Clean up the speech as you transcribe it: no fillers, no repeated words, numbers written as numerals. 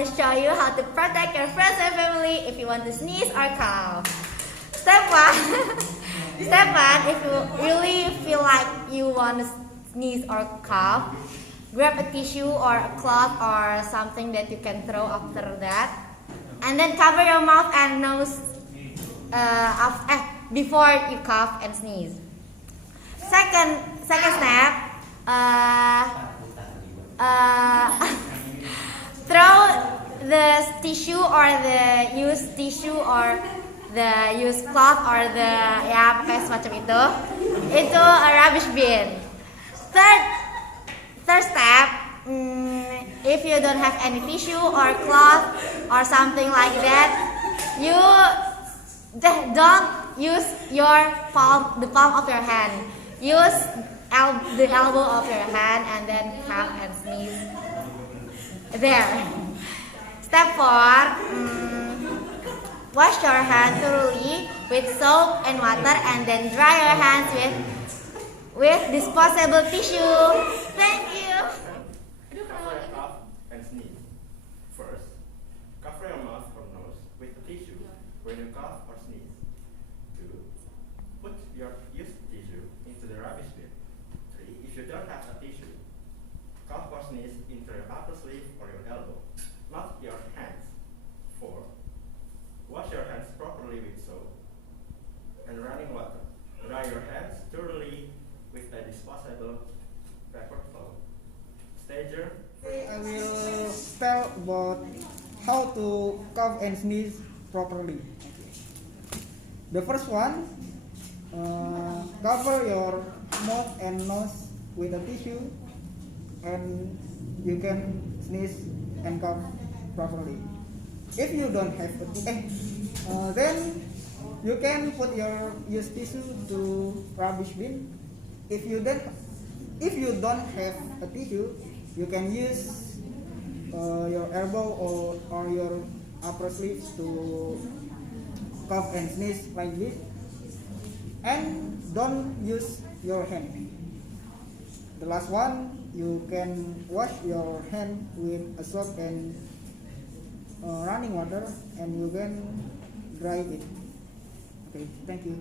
to show you how to protect your friends and family if you want to sneeze or cough. Step 1. Step 1, if you really feel like you want to sneeze or cough, grab a tissue or a cloth or something that you can throw after that, and then cover your mouth and nose before you cough and sneeze. Second step, throw the tissue or the used tissue or the used cloth or the pakai semacam itu into a rubbish bin. Third step, if you don't have any tissue or cloth or something like that, you don't use the palm of your hand. Use the elbow of your hand and then cough and sneeze there. Step 4, wash your hands thoroughly with soap and water and then dry your hands with disposable tissue. Thank you. Cover your cough and sneeze. First, cover your mouth or nose with a tissue when you cough or sneeze. 2. Put your used tissue into the rubbish bin. 3. If you don't have a tissue, cough or sneeze into your upper sleeve or your elbow, not your hands. 4. Wash your hands properly with soap and running water. Dry your hands thoroughly with a disposable paper towel. Stager. I will tell about how to cough and sneeze properly. The first one, cover your mouth and nose with a tissue and you can sneeze and cough properly. If you don't have then you can put your used tissue to rubbish bin. If you don't have a tissue, you can use your elbow or your upper sleeve to cough and sneeze like this. And don't use your hand. The last one, you can wash your hand with a soap and running water and you can dry it. Okay, thank you.